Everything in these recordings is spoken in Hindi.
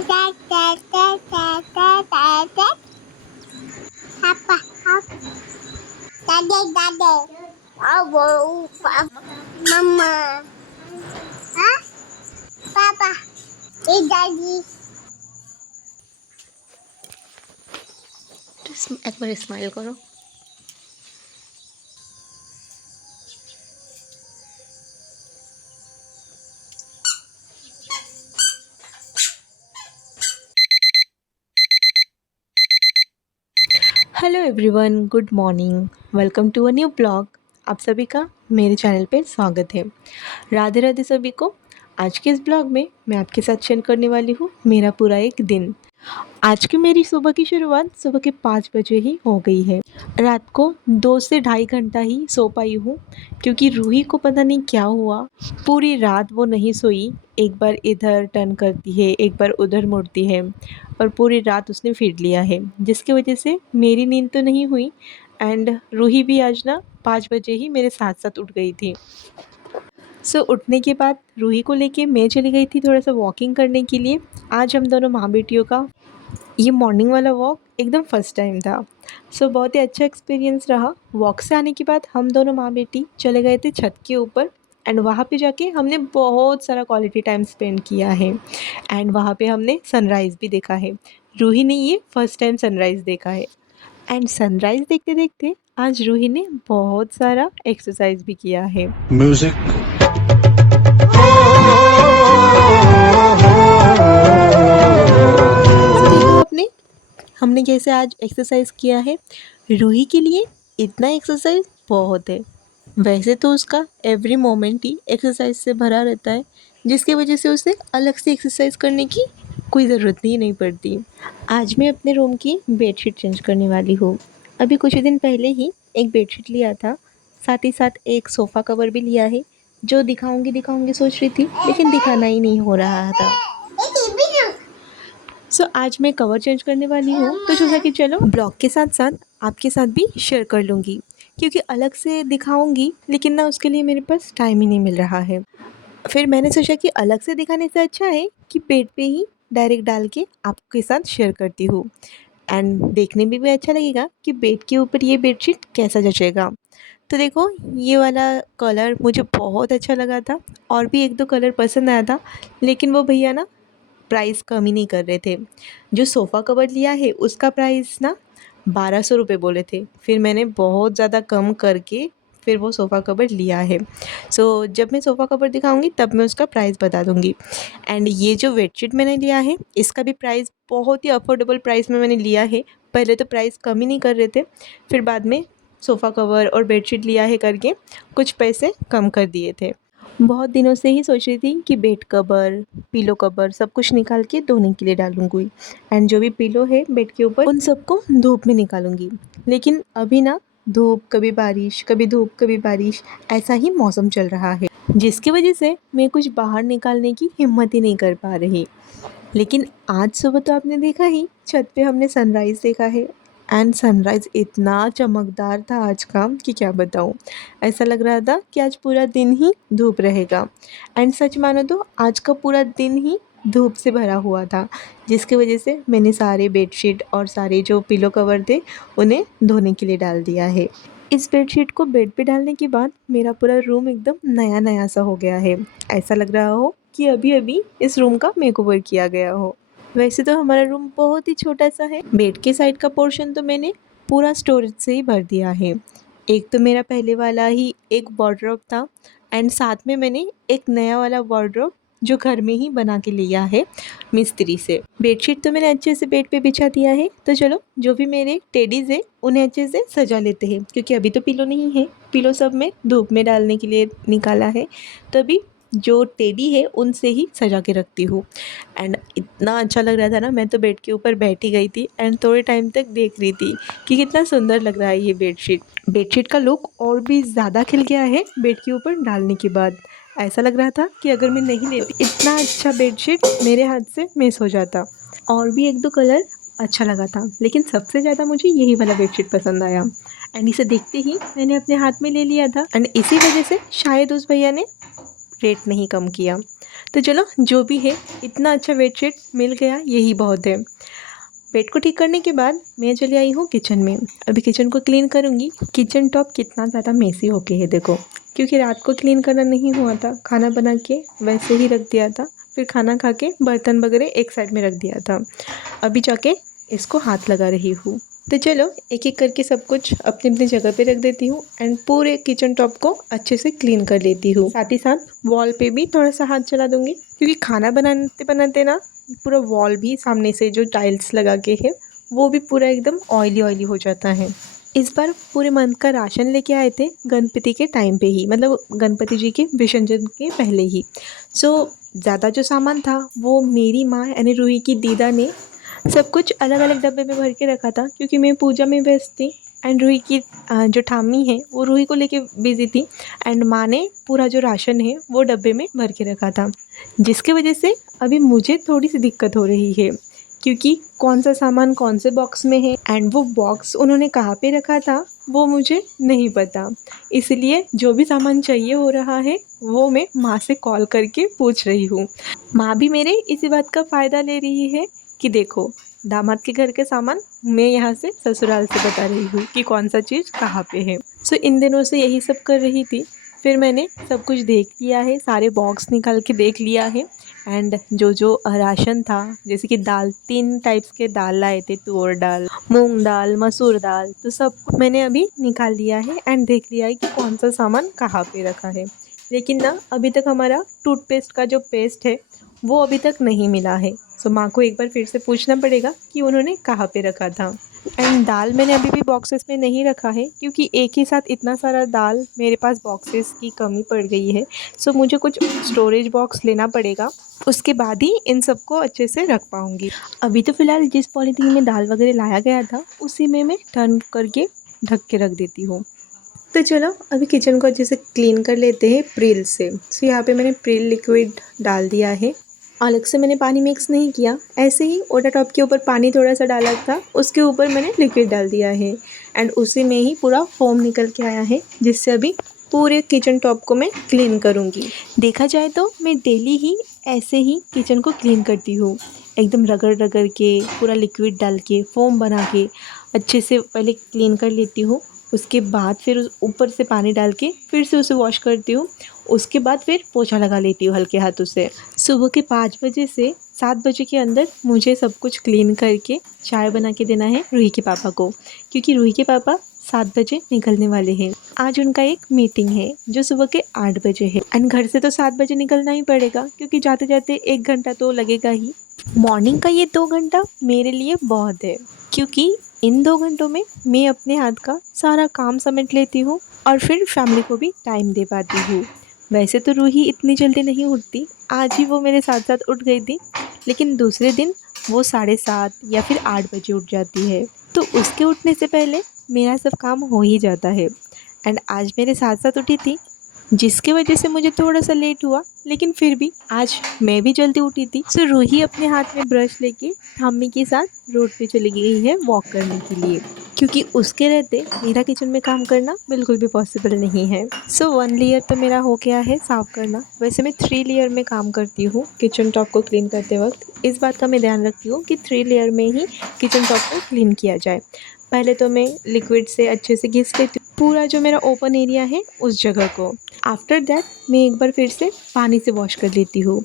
Papa, Dade. Mama. Huh? Papa. Hey, Daddy. একবার স্মাইল করো। Hello everyone, good morning. Welcome to a new blog. आप सभी का मेरे चैनल पे स्वागत है। राधे राधे सभी को। आज के इस ब्लॉग में मैं आपके साथ शेयर करने वाली हूँ मेरा पूरा एक दिन। आज की मेरी सुबह की शुरुआत सुबह के 5 बजे ही हो गई है। रात को 2 से ढाई घंटा ही सो पाई हूँ, क्योंकि रूही को पता नहीं क्या हुआ, पूरी रात वो नहीं सोई। एक बार इधर टर्न करती है, एक बार उधर मुड़ती है, और पूरी रात उसने फिर लिया है, जिसकी वजह से मेरी नींद तो नहीं हुई। एंड रूही भी आज ना 5 बजे ही मेरे साथ साथ उठ गई थी। उठने के बाद रूही को लेके मैं चली गई थी थोड़ा सा वॉकिंग करने के लिए। आज हम दोनों माँ बेटियों का ये मॉर्निंग वाला वॉक एकदम फर्स्ट टाइम था। बहुत ही अच्छा एक्सपीरियंस रहा। वॉक से आने के बाद हम दोनों माँ बेटी चले गए थे छत के ऊपर, एंड वहाँ पे जाके हमने बहुत सारा क्वालिटी टाइम स्पेंड किया है। एंड वहाँ पे हमने सनराइज़ भी देखा है। रूही ने ये फर्स्ट टाइम सनराइज़ देखा है। एंड सनराइज़ देखते देखते आज रूही ने बहुत सारा एक्सरसाइज भी किया है। म्यूजिक। देखा आपने हमने कैसे आज एक्सरसाइज किया है। रूही के लिए इतना एक्सरसाइज बहुत है। वैसे तो उसका एवरी मोमेंट ही एक्सरसाइज से भरा रहता है, जिसकी वजह से उसे अलग से एक्सरसाइज करने की कोई ज़रूरत ही नहीं पड़ती। आज मैं अपने रूम की बेडशीट चेंज करने वाली हूँ। अभी कुछ दिन पहले ही एक बेडशीट लिया था, साथ ही साथ एक सोफ़ा कवर भी लिया है, जो दिखाऊंगी दिखाऊंगी सोच रही थी, लेकिन दिखाना ही नहीं हो रहा था। आज मैं कवर चेंज करने वाली हूँ, तो सोचा कि चलो ब्लॉग के साथ साथ आपके साथ भी शेयर कर लूँगी, क्योंकि अलग से दिखाऊंगी लेकिन ना उसके लिए मेरे पास टाइम ही नहीं मिल रहा है। फिर मैंने सोचा कि अलग से दिखाने से अच्छा है कि पेट पे ही डायरेक्ट डाल के आपके साथ शेयर करती हूँ। एंड देखने में भी अच्छा लगेगा कि बेड के ऊपर ये बेडशीट कैसा जचेगा। तो देखो, ये वाला कलर मुझे बहुत अच्छा लगा था, और भी एक दो कलर पसंद आया था, लेकिन वो भैया ना प्राइस कम ही नहीं कर रहे थे। जो सोफ़ा कवर लिया है उसका प्राइस ना 1200 रुपये बोले थे। फिर मैंने बहुत ज़्यादा कम करके फिर वो सोफ़ा कवर लिया है। जब मैं सोफ़ा कवर दिखाऊंगी तब मैं उसका प्राइस बता दूंगी। एंड ये जो बेडशीट मैंने लिया है इसका भी प्राइस बहुत ही अफोर्डेबल प्राइस में मैंने लिया है। पहले तो प्राइस कम ही नहीं कर रहे थे, फिर बाद में सोफ़ा कवर और बेडशीट लिया है करके कुछ पैसे कम कर दिए थे। बहुत दिनों से ही सोच रही थी कि बेड कवर, पिलो कवर सब कुछ निकाल के धोने के लिए डालूँगी, एंड जो भी पिलो है बेड के ऊपर उन सबको धूप में निकालूँगी। लेकिन अभी ना धूप, कभी बारिश, कभी धूप, कभी बारिश, ऐसा ही मौसम चल रहा है, जिसकी वजह से मैं कुछ बाहर निकालने की हिम्मत ही नहीं कर पा रही। लेकिन आज सुबह तो आपने देखा ही, छत पे हमने सनराइज़ देखा है। एंड सनराइज़ इतना चमकदार था आज का कि क्या बताऊँ। ऐसा लग रहा था कि आज पूरा दिन ही धूप रहेगा। एंड सच मानो तो आज का पूरा दिन ही धूप से भरा हुआ था, जिसकी वजह से मैंने सारे बेडशीट और सारे जो पिलो कवर थे उन्हें धोने के लिए डाल दिया है। इस बेडशीट को बेड पे डालने के बाद मेरा पूरा रूम एकदम नया नया सा हो गया है। ऐसा लग रहा हो कि अभी अभी इस रूम का मेकओवर किया गया हो। वैसे तो हमारा रूम बहुत ही छोटा सा है। बेड के साइड का पोर्शन तो मैंने पूरा स्टोरेज से ही भर दिया है। एक तो मेरा पहले वाला ही एक वार्डरोब था, एंड साथ में मैंने एक नया वाला वार्डरोब जो घर में ही बना के लिया है मिस्त्री से। बेडशीट तो मैंने अच्छे से बेड पे बिछा दिया है। तो चलो, जो भी मेरे टेडीज़ है उन्हें अच्छे से सजा लेते हैं, क्योंकि अभी तो पिलो नहीं है। पिलो सब मैं धूप में डालने के लिए निकाला है, तो अभी जो टेडी है उनसे ही सजा के रखती हूँ। एंड इतना अच्छा लग रहा था ना, मैं तो बेड के ऊपर बैठी गई थी एंड थोड़े टाइम तक देख रही थी कि कितना सुंदर लग रहा है ये बेडशीट। बेडशीट का लुक और भी ज़्यादा खिल गया है बेड के ऊपर डालने के बाद। ऐसा लग रहा था कि अगर मैं नहीं लेती इतना अच्छा बेडशीट मेरे हाथ से मिस हो जाता। और भी एक दो कलर अच्छा लगा था, लेकिन सबसे ज़्यादा मुझे यही वाला बेडशीट पसंद आया। एंड इसे देखते ही मैंने अपने हाथ में ले लिया था, एंड इसी वजह से शायद उस भैया ने रेट नहीं कम किया। तो चलो जो भी है, इतना अच्छा बेडशीट मिल गया यही बहुत है। बेड को ठीक करने के बाद मैं चली आई हूँ किचन में। अभी किचन को क्लीन करूँगी। किचन टॉप कितना ज़्यादा मेसी हो गया है देखो, क्योंकि रात को क्लीन करना नहीं हुआ था, खाना बना के वैसे ही रख दिया था। फिर खाना खा के बर्तन वगैरह एक साइड में रख दिया था। अभी जाके इसको हाथ लगा रही हूँ। तो चलो एक एक करके सब कुछ अपनी अपनी जगह पे रख देती हूँ एंड पूरे किचन टॉप को अच्छे से क्लीन कर लेती हूँ। साथ ही साथ वॉल पे भी थोड़ा सा हाथ चला दूंगी, क्योंकि खाना बनाते बनाते ना पूरा वॉल भी सामने से जो टाइल्स लगा के है वो भी पूरा एकदम ऑयली ऑयली हो जाता है। इस बार पूरे मंथ का राशन लेके आए थे गणपति के टाइम पे ही, मतलब गणपति जी के विसर्जन के पहले ही। सो ज़्यादा जो सामान था वो मेरी माँ यानी रूही की दीदा ने सब कुछ अलग अलग डब्बे में भर के रखा था, क्योंकि मैं पूजा में व्यस्त थी एंड रूही की जो ठाम्मी है वो रूही को लेके बिजी थी एंड माँ ने पूरा जो राशन है वो डब्बे में भर के रखा था, जिसकी वजह से अभी मुझे थोड़ी सी दिक्कत हो रही है, क्योंकि कौन सा सामान कौन से बॉक्स में है एंड वो बॉक्स उन्होंने कहाँ पे रखा था वो मुझे नहीं पता। इसलिए जो भी सामान चाहिए हो रहा है वो मैं माँ से कॉल करके पूछ रही हूँ। माँ भी मेरे इसी बात का फ़ायदा ले रही है कि देखो दामाद के घर के सामान मैं यहाँ से ससुराल से बता रही हूँ कि कौन सा चीज़ कहाँ पे है। सो इन दिनों से यही सब कर रही थी। फिर मैंने सब कुछ देख लिया है, सारे बॉक्स निकाल के देख लिया है एंड जो जो राशन था, जैसे कि दाल 3 टाइप्स के दाल लाए थे, तुअर दाल, मूंग दाल, मसूर दाल, तो सब मैंने अभी निकाल लिया है एंड देख लिया है कि कौन सा सामान कहाँ पे रखा है। लेकिन ना अभी तक हमारा टूथपेस्ट का जो पेस्ट है वो अभी तक नहीं मिला है। सो माँ को एक बार फिर से पूछना पड़ेगा कि उन्होंने कहाँ पे रखा था। एंड दाल मैंने अभी भी बॉक्सेस में नहीं रखा है, क्योंकि एक ही साथ इतना सारा दाल मेरे पास बॉक्सेस की कमी पड़ गई है। सो मुझे कुछ स्टोरेज बॉक्स लेना पड़ेगा, उसके बाद ही इन सबको अच्छे से रख पाऊँगी। अभी तो फ़िलहाल जिस पॉलीथीन में दाल वगैरह लाया गया था उसी में मैं टर्न करके ढक के रख देती हूँ। तो चलो अभी किचन को अच्छे से क्लीन कर लेते हैं प्रिल से। सो यहाँ पे मैंने प्रिल लिक्विड डाल दिया है। अलग से मैंने पानी मिक्स नहीं किया, ऐसे ही ओटा टॉप के ऊपर पानी थोड़ा सा डाला था, उसके ऊपर मैंने लिक्विड डाल दिया है एंड उसी में ही पूरा फोम निकल के आया है, जिससे अभी पूरे किचन टॉप को मैं क्लीन करूँगी। देखा जाए तो मैं डेली ही ऐसे ही किचन को क्लीन करती हूँ, एकदम रगड़ रगड़ के पूरा लिक्विड डाल के फोम बना के अच्छे से पहले क्लीन कर लेती हूँ। उसके बाद फिर ऊपर से पानी डाल के फिर से उसे वॉश करती हूँ। उसके बाद फिर पोछा लगा लेती हूँ हल्के हाथों से। सुबह के 5 बजे से 7 बजे के अंदर मुझे सब कुछ क्लीन करके चाय बना के देना है रूही के पापा को, क्योंकि रूही के पापा 7 बजे निकलने वाले हैं। आज उनका एक मीटिंग है जो सुबह के 8 बजे है एंड घर से तो 7 बजे निकलना ही पड़ेगा, क्योंकि जाते जाते 1 घंटा तो लगेगा ही। मॉर्निंग का ये 2 घंटा मेरे लिए बहुत है, क्योंकि इन 2 घंटों में मैं अपने हाथ का सारा काम समेट लेती हूँ और फिर फैमिली को भी टाइम दे पाती हूँ। वैसे तो रूही इतनी जल्दी नहीं उठती, आज ही वो मेरे साथ साथ उठ गई थी, लेकिन दूसरे दिन वो 7:30 या फिर 8 बजे उठ जाती है, तो उसके उठने से पहले मेरा सब काम हो ही जाता है। एंड आज मेरे साथ साथ उठी थी, जिसकी वजह से मुझे थोड़ा सा लेट हुआ, लेकिन फिर भी आज मैं भी जल्दी उठी थी। सो रूही अपने हाथ में ब्रश लेके ठाम्मी के साथ रोड पे चली गई है वॉक करने के लिए, क्योंकि उसके रहते मेरा किचन में काम करना बिल्कुल भी पॉसिबल नहीं है। सो 1 लेयर तो मेरा हो गया है साफ़ करना। वैसे मैं 3 लेयर में काम करती हूँ किचन टॉप को क्लीन करते वक्त। इस बात का मैं ध्यान रखती हूँ कि 3 लेयर में ही किचन टॉप को क्लीन किया जाए। पहले तो मैं लिक्विड से अच्छे से घिस लेती हूँ पूरा जो मेरा ओपन एरिया है उस जगह को। आफ्टर दैट मैं एक बार फिर से पानी से वॉश कर लेती हूँ।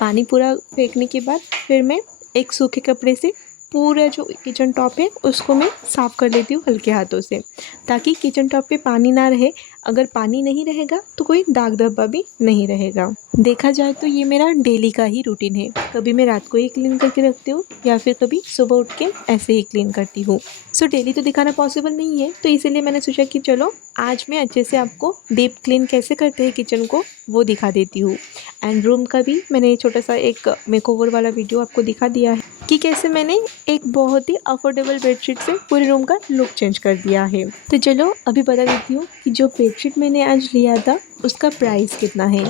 पानी पूरा फेंकने के बाद फिर मैं एक सूखे कपड़े से पूरा जो किचन टॉप है उसको मैं साफ़ कर लेती हूँ हल्के हाथों से, ताकि किचन टॉप पे पानी ना रहे। अगर पानी नहीं रहेगा तो कोई दाग धब्बा भी नहीं रहेगा। देखा जाए तो ये मेरा डेली का ही रूटीन है। कभी मैं रात को ही क्लीन करके रखती हूँ या फिर कभी सुबह उठ के ऐसे ही क्लीन करती हूँ। सो डेली तो दिखाना पॉसिबल नहीं है, तो इसीलिए मैंने सोचा कि चलो आज मैं अच्छे से आपको डीप क्लीन कैसे करते हैं किचन को वो दिखा देती हूँ। एंड रूम का भी मैंने छोटा सा एक मेकओवर वाला वीडियो आपको दिखा दिया है कि कैसे मैंने एक बहुत ही अफोर्डेबल बेडशीट से पूरे रूम का लुक चेंज कर दिया है। तो चलो अभी बता देती हूँ कि जो बेडशीट मैंने आज लिया था उसका प्राइस कितना है।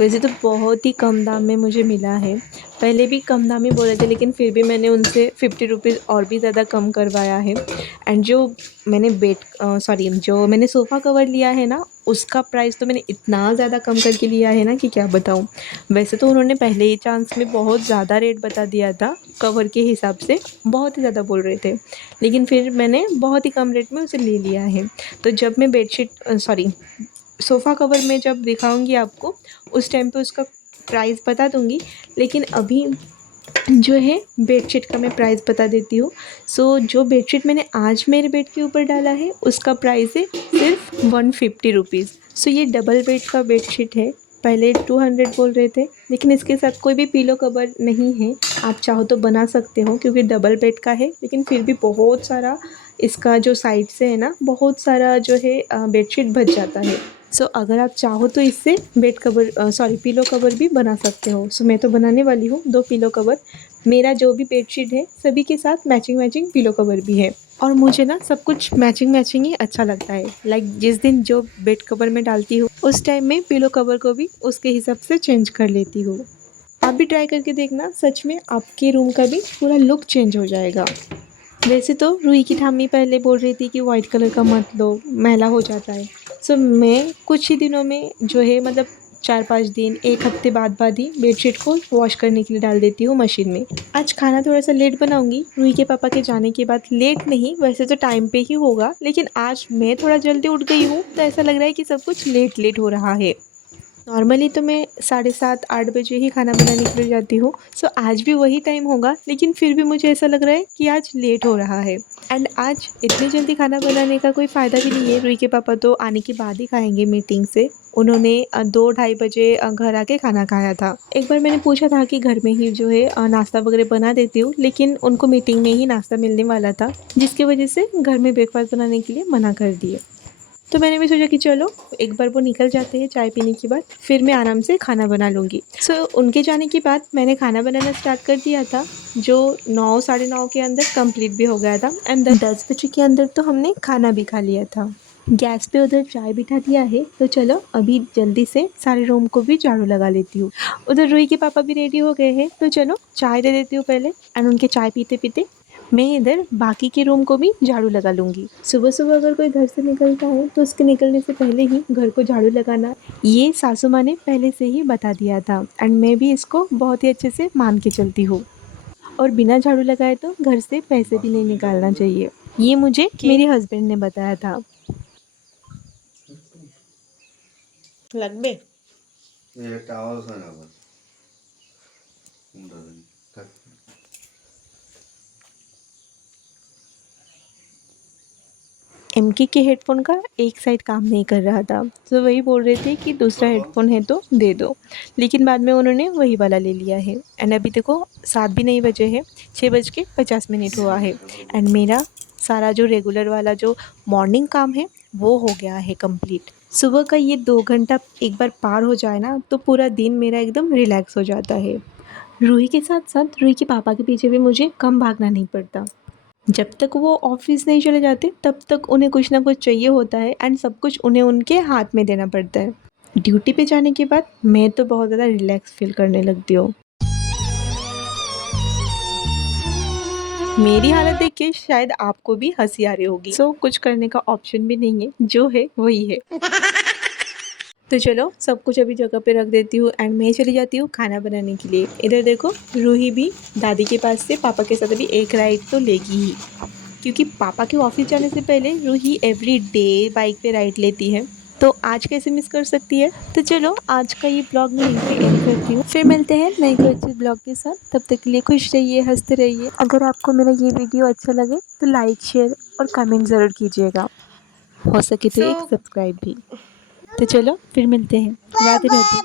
वैसे तो बहुत ही कम दाम में मुझे मिला है, पहले भी कम दाम ही बोल रहे थे, लेकिन फिर भी मैंने उनसे 50 रुपीज़ और भी ज़्यादा कम करवाया है। एंड जो जो मैंने सोफ़ा कवर लिया है ना, उसका प्राइस तो मैंने इतना ज़्यादा कम करके लिया है ना कि क्या बताऊँ। वैसे तो उन्होंने पहले ही चांस में बहुत ज़्यादा रेट बता दिया था कवर के हिसाब से, बहुत ही ज़्यादा बोल रहे थे, लेकिन फिर मैंने बहुत ही कम रेट में उसे ले लिया है। तो जब मैं सोफ़ा कवर में जब दिखाऊंगी आपको, उस टाइम पे उसका प्राइस बता दूंगी। लेकिन अभी जो है बेडशीट का मैं प्राइस बता देती हूँ। जो बेडशीट मैंने आज मेरे बेड के ऊपर डाला है, उसका प्राइस है सिर्फ 150 रुपीज़। ये डबल बेड का बेडशीट है। पहले 200 बोल रहे थे, लेकिन इसके साथ कोई भी पिलो कवर नहीं है। आप चाहो तो बना सकते हो, क्योंकि डबल बेड का है, लेकिन फिर भी बहुत सारा इसका जो साइड से है ना, बहुत सारा जो है बेडशीट बच जाता है। अगर आप चाहो तो इससे पिलो कवर भी बना सकते हो। मैं तो बनाने वाली हूँ 2 पिलो कवर। मेरा जो भी बेडशीट है, सभी के साथ मैचिंग पिलो कवर भी है। और मुझे ना सब कुछ मैचिंग ही अच्छा लगता है। जिस दिन जो बेड कवर मैं डालती हूँ, उस टाइम में पिलो कवर को भी उसके हिसाब से चेंज कर लेती हूँ। आप भी ट्राई करके देखना, सच में आपके रूम का भी पूरा लुक चेंज हो जाएगा। वैसे तो रूही की ठाम्मी पहले बोल रही थी कि वाइट कलर का मत लो, मैला हो जाता है। मैं कुछ ही दिनों में जो है, मतलब 4-5 दिन, 1 हफ्ते बाद ही बेडशीट को वॉश करने के लिए डाल देती हूँ मशीन में। आज खाना थोड़ा सा लेट बनाऊंगी, रूही के पापा के जाने के बाद। लेट नहीं, वैसे तो टाइम पे ही होगा, लेकिन आज मैं थोड़ा जल्दी उठ गई हूँ, तो ऐसा लग रहा है कि सब कुछ लेट हो रहा है। नॉर्मली तो मैं 7:30-8 बजे ही खाना बनाने के लिए जाती हूँ। आज भी वही टाइम होगा, लेकिन फिर भी मुझे ऐसा लग रहा है कि आज लेट हो रहा है। एंड आज इतनी जल्दी खाना बनाने का कोई फ़ायदा भी नहीं है। रूही के पापा तो आने के बाद ही खाएंगे मीटिंग से। उन्होंने 2-2:30 बजे घर आके खाना खाया था। एक बार मैंने पूछा था कि घर में ही जो है नाश्ता वगैरह बना देती हूँ, लेकिन उनको मीटिंग में ही नाश्ता मिलने वाला था, जिसकी वजह से घर में ब्रेकफास्ट बनाने के लिए मना कर दिए। तो मैंने भी सोचा कि चलो एक बार वो निकल जाते हैं चाय पीने के बाद, फिर मैं आराम से खाना बना लूँगी। उनके जाने के बाद मैंने खाना बनाना स्टार्ट कर दिया था, जो 9 साढ़े 9 के अंदर कंप्लीट भी हो गया था। एंड 10 बजे के अंदर तो हमने खाना भी खा लिया था। गैस पे उधर चाय बिठा दिया है, तो चलो अभी जल्दी से सारे रूम को भी झाड़ू लगा लेती हूँ। उधर रूही के पापा भी रेडी हो गए हैं, तो चलो चाय दे देती हूँ पहले। एंड उनके चाय पीते पीते मैं इधर बाकी के रूम को भी झाड़ू लगा लूँगी। सुबह अगर कोई घर से निकलता है, तो उसके निकलने से पहले ही घर को झाड़ू लगाना, ये सासू माँ ने पहले से ही बता दिया था। एंड मैं भी इसको बहुत ही अच्छे से मान के चलती हूँ। और बिना झाड़ू लगाए तो घर से पैसे भी नहीं निकालना चाहिए, ये मुझे मेरे हस्बैंड ने बताया था। লাগবে একটা আওয়াজ হয় না আবার কোনটা জানি থাক एमके के हेडफ़ोन का एक साइड काम नहीं कर रहा था, तो वही बोल रहे थे कि दूसरा हेडफ़ोन है तो दे दो, लेकिन बाद में उन्होंने वही वाला ले लिया है। एंड अभी देखो 7 भी नहीं बजे हैं, 6:50 हुआ है। एंड मेरा सारा जो रेगुलर वाला जो मॉर्निंग काम है, वो हो गया है कंप्लीट। सुबह का ये 2 घंटा एक बार पार हो जाए ना, तो पूरा दिन मेरा एकदम रिलैक्स हो जाता है। रूही के साथ-साथ रूही के पापा के पीछे भी मुझे कम भागना नहीं पड़ता। जब तक वो ऑफ़िस नहीं चले जाते, तब तक उन्हें कुछ ना कुछ चाहिए होता है, एंड सब कुछ उन्हें उनके हाथ में देना पड़ता है। ड्यूटी पे जाने के बाद मैं तो बहुत ज़्यादा रिलैक्स फ़ील करने लगती हूँ। मेरी हालत देख के शायद आपको भी हँसी आ रही होगी। कुछ करने का ऑप्शन भी नहीं है, जो है वही है। तो चलो सब कुछ अभी जगह पे रख देती हूँ, एंड मैं चली जाती हूँ खाना बनाने के लिए। इधर देखो रूही भी दादी के पास से पापा के साथ अभी एक राइड तो लेगी ही, क्योंकि पापा के ऑफिस जाने से पहले रूही एवरी डे बाइक पे राइड लेती है, तो आज कैसे मिस कर सकती है। तो चलो आज का ये ब्लॉग मैं यहीं पे एंड करती हूँ, फिर मिलते हैं नए कोई अच्छे ब्लॉग के साथ। तब तक के लिए खुश रहिए, हंसते रहिए। अगर आपको मेरा ये वीडियो अच्छा लगे तो लाइक, शेयर और कमेंट ज़रूर कीजिएगा, हो सके तो एक सब्सक्राइब भी। तो चलो फिर मिलते हैं। राधे राधे।